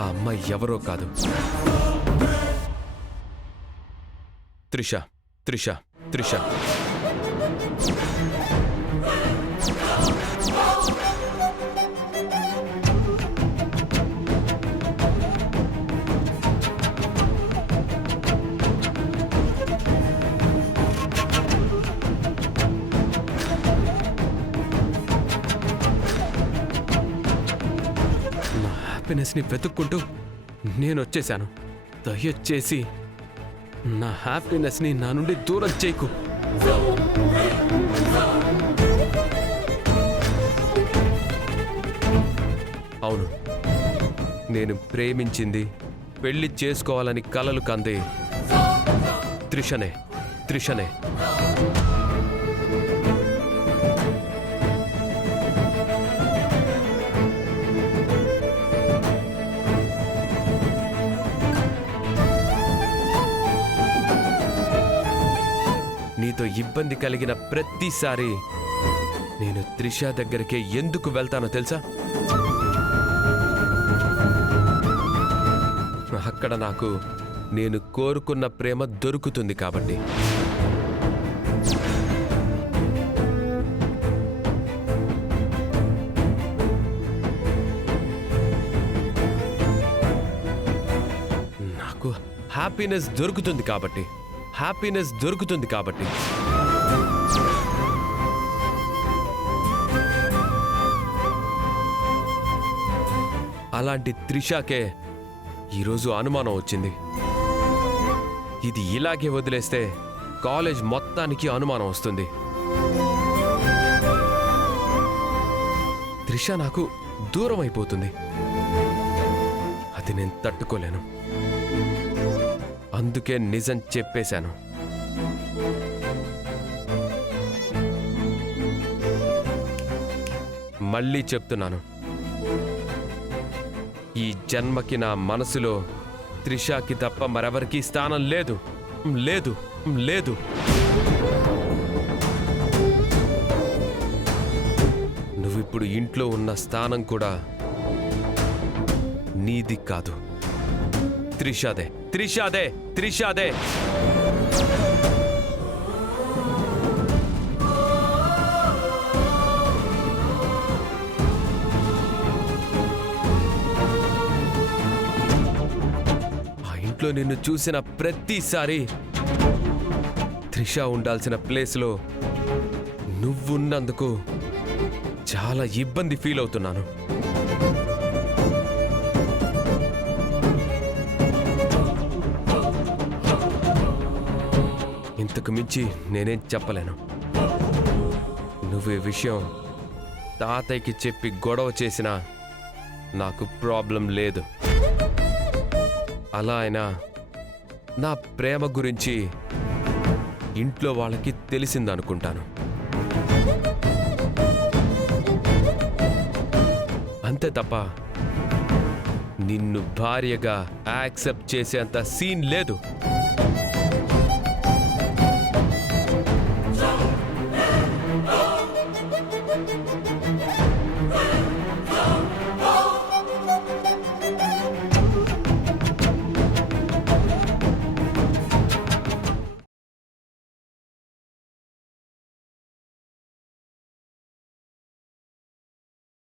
ఆ అమ్మాయి ఎవరో కాదు, త్రిష త్రిష త్రిష. హ్యాపీనెస్ని వెతుక్కుంటూ నేను వచ్చేశాను. దయచేసి నా హ్యాపీనెస్ని నా నుండి దూరం చేయకు. అవును, నేను ప్రేమించింది, పెళ్లి చేసుకోవాలని కలలు కంది త్రిషనే త్రిషనే. నీతో ఇబ్బంది కలిగిన ప్రతిసారి నేను త్రిష దగ్గరికే ఎందుకు వెళ్తానో తెలుసా? అక్కడ నాకు నేను కోరుకున్న ప్రేమ దొరుకుతుంది కాబట్టి. నాకు హ్యాపీనెస్ దొరుకుతుంది కాబట్టి, హ్యాపీనెస్ దొరుకుతుంది కాబట్టి. అలాంటి త్రిషాకే ఈరోజు అనుమానం వచ్చింది. ఇది ఇలాగే వదిలేస్తే కాలేజ్ మొత్తానికి అనుమానం వస్తుంది. త్రిష నాకు దూరం అయిపోతుంది. అది నేను తట్టుకోలేను. అందుకే నిజం చెప్పేశాను. మళ్ళీ చెప్తున్నాను, ఈ జన్మకి నా మనసులో త్రిషాకి తప్ప మరెవరికీ స్థానం లేదు, లేదు, లేదు. నువ్విప్పుడు ఇంట్లో ఉన్న స్థానం కూడా నీది కాదు, త్రిషాదే, త్రిషాదే, త్రిషాదే. ఇంట్లో నిన్ను చూసిన ప్రతిసారి త్రిష ఉండాల్సిన ప్లేస్లో నువ్వున్నందుకు చాలా ఇబ్బంది ఫీల్ అవుతున్నాను. ఇంతకు మించి నేనేం చెప్పలేను. నువ్వు ఈ విషయం తాతయ్యకి చెప్పి గొడవ చేసినా నాకు ప్రాబ్లం లేదు. అలా అయినా నా ప్రేమ గురించి ఇంట్లో వాళ్ళకి తెలిసిందనుకుంటాను. అంతే తప్ప నిన్ను భార్యగా యాక్సెప్ట్ చేసేంత సీన్ లేదు.